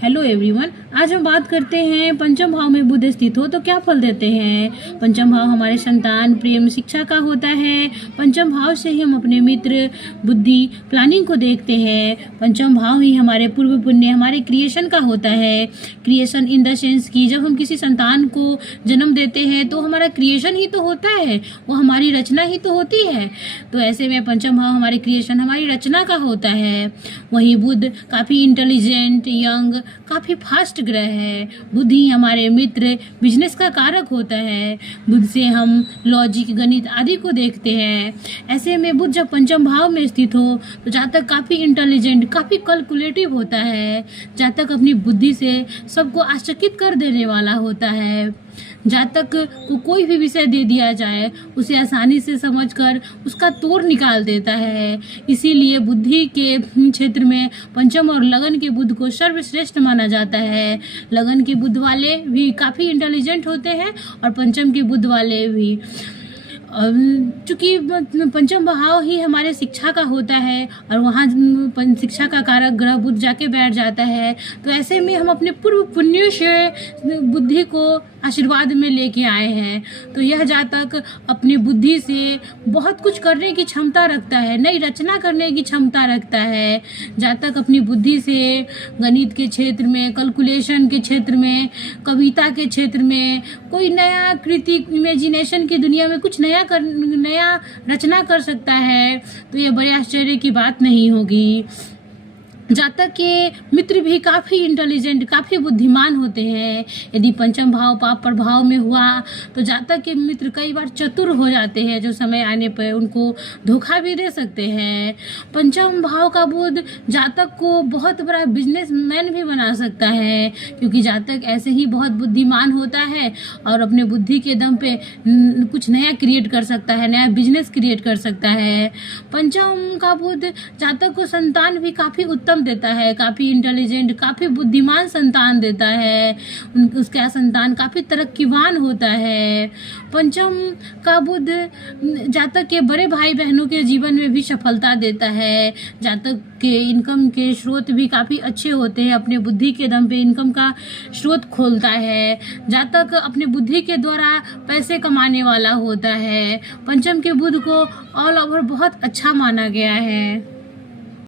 Hello everyone, आज हम बात करते हैं पंचम भाव में बुध स्थित हो तो क्या फल देते हैं। पंचम भाव हमारे संतान, प्रेम, शिक्षा का होता है। पंचम भाव से ही हम अपने मित्र, बुद्धि, प्लानिंग को देखते हैं। पंचम भाव ही हमारे पूर्व पुण्य, हमारे क्रिएशन का होता है। क्रिएशन इन द सेंस की जब हम किसी संतान को जन्म देते हैं तो हमारा क्रिएशन ही तो होता है, वो हमारी रचना ही तो होती है। तो ऐसे में पंचम भाव हमारे क्रिएशन, हमारी रचना का होता है। वही बुध काफ़ी इंटेलिजेंट, यंग, काफ़ी फास्ट ग्रह है। बुध ही हमारे मित्र, बिजनेस का कारक होता है। बुध से हम लॉजिक, गणित आदि को देखते हैं। ऐसे में बुध जब पंचम भाव में स्थित हो तो जातक काफ़ी इंटेलिजेंट, काफ़ी कैलकुलेटिव होता है। जातक अपनी बुद्धि से सबको आश्चर्यचकित कर देने वाला होता है। जातक को कोई भी विषय दे दिया जाए उसे आसानी से समझकर उसका तोड़ निकाल देता है। इसीलिए बुद्धि के क्षेत्र में पंचम और लगन के बुध को सर्वश्रेष्ठ माना जाता है। लगन के बुध वाले भी काफ़ी इंटेलिजेंट होते हैं और पंचम के बुध वाले भी। चूँकि पंचम भाव ही हमारे शिक्षा का होता है और वहाँ शिक्षा का कारक ग्रह बुध जाके बैठ जाता है, तो ऐसे में हम अपने पूर्व पुण्यों से बुद्धि को आशीर्वाद में लेके आए हैं। तो यह जातक अपनी बुद्धि से बहुत कुछ करने की क्षमता रखता है, नई रचना करने की क्षमता रखता है। जातक अपनी बुद्धि से गणित के क्षेत्र में, कैलकुलेशन के क्षेत्र में, कविता के क्षेत्र में कोई नया कृति, इमेजिनेशन की दुनिया में कुछ नया रचना कर सकता है। तो ये बड़े आश्चर्य की बात नहीं होगी। जातक के मित्र भी काफ़ी इंटेलिजेंट, काफ़ी बुद्धिमान होते हैं। यदि पंचम भाव पाप प्रभाव में हुआ तो जातक के मित्र कई बार चतुर हो जाते हैं, जो समय आने पर उनको धोखा भी दे सकते हैं। पंचम भाव का बुध जातक को बहुत बड़ा बिजनेसमैन भी बना सकता है, क्योंकि जातक ऐसे ही बहुत बुद्धिमान होता है और अपने बुद्धि के दम पे कुछ नया क्रिएट कर सकता है, नया बिजनेस क्रिएट कर सकता है। पंचम का बुध जातक को संतान भी काफ़ी उत्तम देता है, काफ़ी इंटेलिजेंट, काफ़ी बुद्धिमान संतान देता है। उसका संतान काफ़ी तरक्कीवान होता है। पंचम का बुध जातक के बड़े भाई बहनों के जीवन में भी सफलता देता है। जातक के इनकम के स्रोत भी काफ़ी अच्छे होते हैं, अपने बुद्धि के दम पे इनकम का स्रोत खोलता है। जातक अपने बुद्धि के द्वारा पैसे कमाने वाला होता है। पंचम के बुध को ऑल ओवर बहुत अच्छा माना गया है।